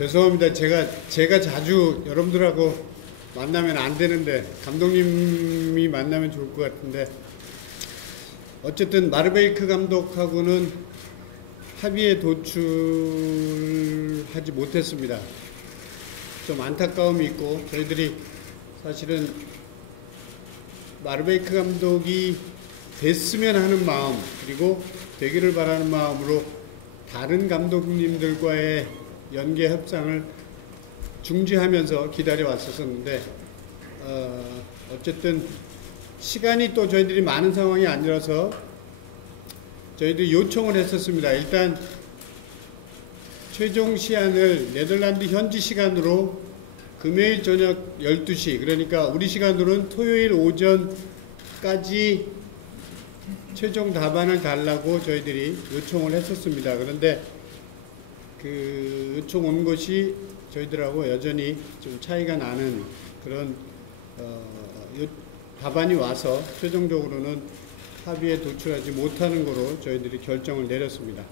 죄송합니다. 제가 자주 여러분들하고 만나면 안 되는데 감독님이 만나면 좋을 것 같은데 어쨌든 마르베이크 감독하고는 합의에 도출하지 못했습니다. 좀 안타까움이 있고 저희들이 사실은 마르베이크 감독이 됐으면 하는 마음 그리고 되기를 바라는 마음으로 다른 감독님들과의 연계 협상을 중지하면서 기다려 왔었는데 어쨌든 시간이 또 저희들이 많은 상황이 아니라서 저희들이 요청을 했었습니다. 일단 최종 시한을 네덜란드 현지 시간으로 금요일 저녁 12시 그러니까 우리 시간으로는 토요일 오전까지 최종 답안을 달라고 저희들이 요청을 했었습니다. 그런데 그 요청 온 것이 저희들하고 여전히 좀 차이가 나는 그런 답안이 와서 최종적으로는 합의에 도출하지 못하는 거로 저희들이 결정을 내렸습니다.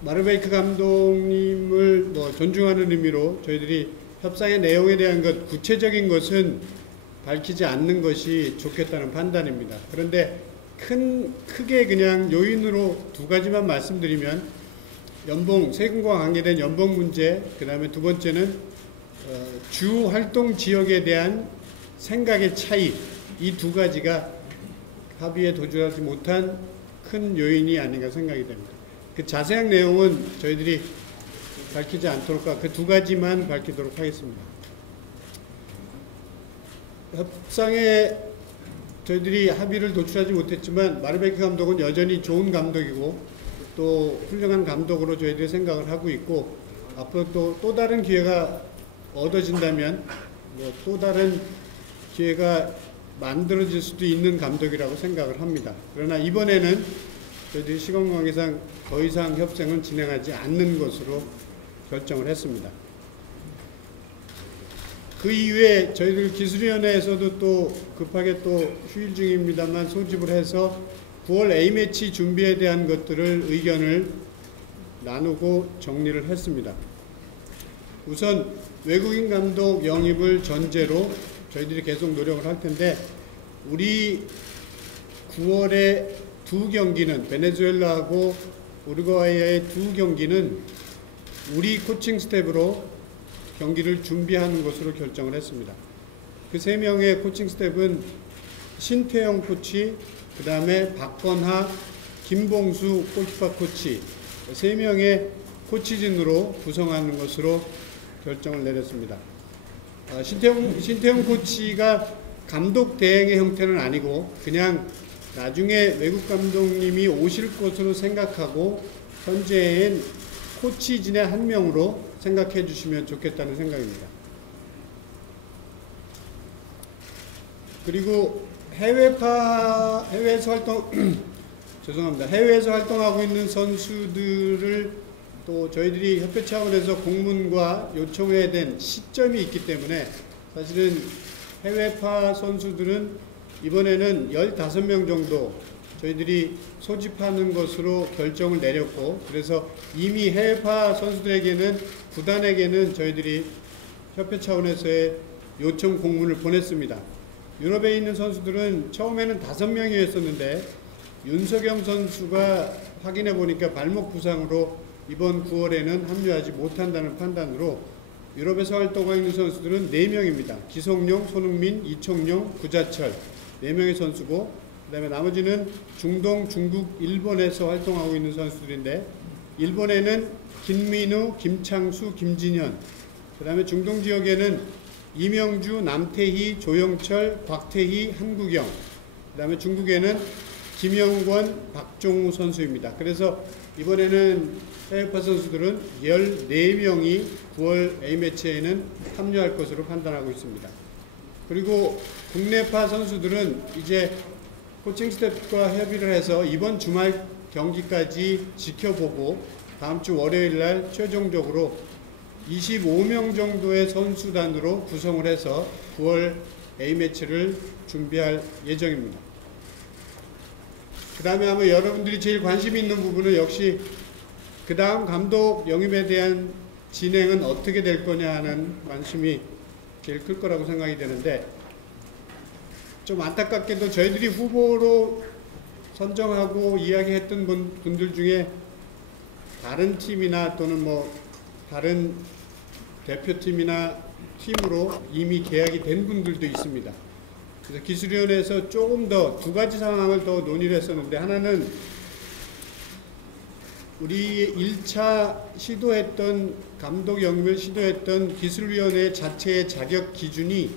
마르베이크 감독님을 존중하는 의미로 저희들이 협상의 내용에 대한 구체적인 것은 밝히지 않는 것이 좋겠다는 판단입니다. 그런데 크게 그냥 요인으로 두 가지만 말씀드리면 세금과 관계된 연봉 문제, 그 다음에 두 번째는 주 활동 지역에 대한 생각의 차이, 이 두 가지가 합의에 도출하지 못한 큰 요인이 아닌가 생각이 됩니다. 그 자세한 내용은 저희들이 밝히지 않도록 그 두 가지만 밝히도록 하겠습니다. 협상에 저희들이 합의를 도출하지 못했지만 마르베이크 감독은 여전히 좋은 감독이고 또 훌륭한 감독으로 저희들이 생각을 하고 있고 앞으로 또 다른 기회가 얻어진다면 또 다른 기회가 만들어질 수도 있는 감독이라고 생각을 합니다. 그러나 이번에는 저희들이 시간 관계상 더 이상 협상은 진행하지 않는 것으로 결정을 했습니다. 그 이후에 저희들 기술위원회에서도 또 급하게 또 휴일 중입니다만 소집을 해서 9월 A매치 준비에 대한 것들을 의견을 나누고 정리를 했습니다. 우선 외국인 감독 영입을 전제로 저희들이 계속 노력을 할 텐데 우리 9월에 두 경기는 베네수엘라하고 우루과이의 두 경기는 우리 코칭 스텝으로 경기를 준비하는 것으로 결정을 했습니다. 그 세 명의 코칭 스텝은 신태영 코치, 그 다음에 박건하, 김봉수 골키퍼 코치 세 명의 코치진으로 구성하는 것으로 결정을 내렸습니다. 신태영 코치가 감독 대행의 형태는 아니고 그냥 나중에 외국 감독님이 오실 것으로 생각하고 현재인 코치진의 한 명으로 생각해 주시면 좋겠다는 생각입니다. 그리고 해외에서 활동하고 있는 선수들을 또 저희들이 협회 차원에서 공문과 요청해야 된 시점이 있기 때문에 사실은 해외파 선수들은 이번에는 15명 정도 저희들이 소집하는 것으로 결정을 내렸고 그래서 이미 해외파 선수들에게는 구단에게는 저희들이 협회 차원에서의 요청 공문을 보냈습니다. 유럽에 있는 선수들은 처음에는 5명이었었는데 윤석영 선수가 확인해 보니까 발목 부상으로 이번 9월에는 합류하지 못한다는 판단으로 유럽에서 활동하고 있는 선수들은 4명입니다. 기성용, 손흥민, 이청용, 구자철 4명의 선수고 그 다음에 나머지는 중동, 중국, 일본에서 활동하고 있는 선수들인데 일본에는 김민우, 김창수, 김진현 그 다음에 중동 지역에는 이명주, 남태희, 조영철, 곽태희, 한국영 그 다음에 중국에는 김영권, 박종우 선수입니다. 그래서 이번에는 해외파 선수들은 14명이 9월 A매치에는 합류할 것으로 판단하고 있습니다. 그리고 국내파 선수들은 이제 코칭 스태프와 협의를 해서 이번 주말 경기까지 지켜보고 다음 주 월요일 날 최종적으로 25명 정도의 선수단으로 구성을 해서 9월 A매치를 준비할 예정입니다. 그 다음에 아마 여러분들이 제일 관심 있는 부분은 역시 그 다음 감독 영입에 대한 진행은 어떻게 될 거냐 하는 관심이 제일 클 거라고 생각이 되는데, 좀 안타깝게도 저희들이 후보로 선정하고 이야기했던 분들 중에 다른 팀이나 또는 뭐 다른 대표팀이나 팀으로 이미 계약이 된 분들도 있습니다. 그래서 기술위원회에서 조금 더 두 가지 상황을 더 논의를 했었는데, 하나는 우리 1차 시도했던 감독 영입을 시도했던 기술위원회 자체의 자격 기준이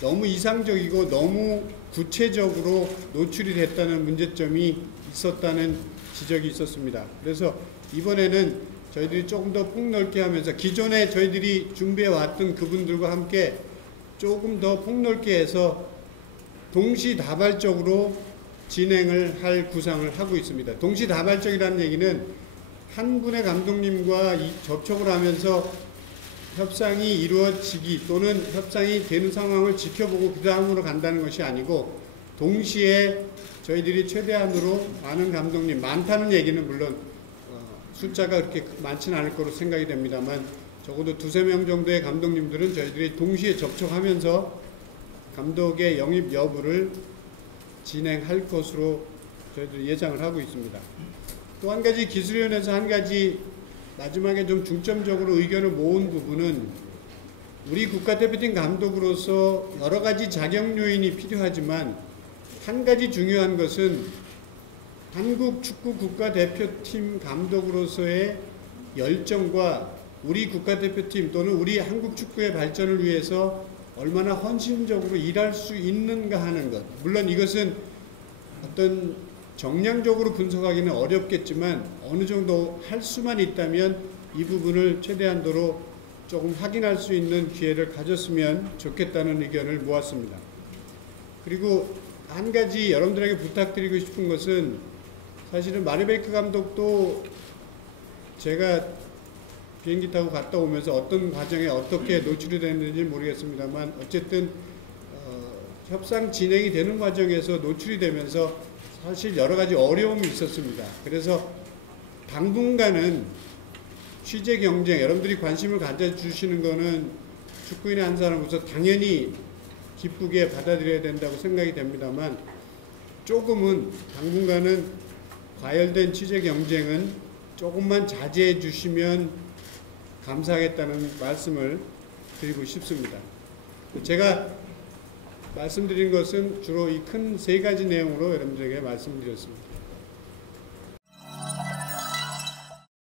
너무 이상적이고 너무 구체적으로 노출이 됐다는 문제점이 있었다는 지적이 있었습니다. 그래서 이번에는 저희들이 조금 더 폭넓게 하면서 기존에 저희들이 준비해 왔던 그분들과 함께 조금 더 폭넓게 해서 동시다발적으로 진행을 할 구상을 하고 있습니다. 동시다발적이라는 얘기는 한 분의 감독님과 접촉을 하면서 협상이 이루어지기 또는 협상이 되는 상황을 지켜보고 그 다음으로 간다는 것이 아니고, 동시에 저희들이 최대한으로 많은 감독님, 많다는 얘기는 물론 숫자가 그렇게 많지는 않을 거로 생각이 됩니다만, 적어도 2~3명 정도의 감독님들은 저희들이 동시에 접촉하면서 감독의 영입 여부를 진행할 것으로 저희들이 예상을 하고 있습니다. 또 한 가지, 기술위원회에서 한 가지 마지막에 좀 중점적으로 의견을 모은 부분은, 우리 국가대표팀 감독으로서 여러 가지 자격 요인이 필요하지만 한 가지 중요한 것은 한국 축구 국가대표팀 감독으로서의 열정과 우리 국가대표팀 또는 우리 한국 축구의 발전을 위해서 얼마나 헌신적으로 일할 수 있는가 하는 것. 물론 이것은 어떤 정량적으로 분석하기는 어렵겠지만 어느 정도 할 수만 있다면 이 부분을 최대한도로 조금 확인할 수 있는 기회를 가졌으면 좋겠다는 의견을 모았습니다. 그리고 한 가지 여러분들에게 부탁드리고 싶은 것은, 사실은 마르베이크 감독도 제가 비행기 타고 갔다 오면서 어떤 과정에 어떻게 노출이 됐는지 모르겠습니다만, 어쨌든 협상 진행이 되는 과정에서 노출이 되면서 사실 여러 가지 어려움이 있었습니다. 그래서 당분간은 취재 경쟁, 여러분들이 관심을 가져주시는 거는 축구인의 한 사람으로서 당연히 기쁘게 받아들여야 된다고 생각이 됩니다만, 조금은 당분간은 과열된 취재 경쟁은 조금만 자제해 주시면 감사하겠다는 말씀을 드리고 싶습니다. 제가 말씀드린 것은 주로 이 큰 3가지 내용으로 여러분들에게 말씀드렸습니다.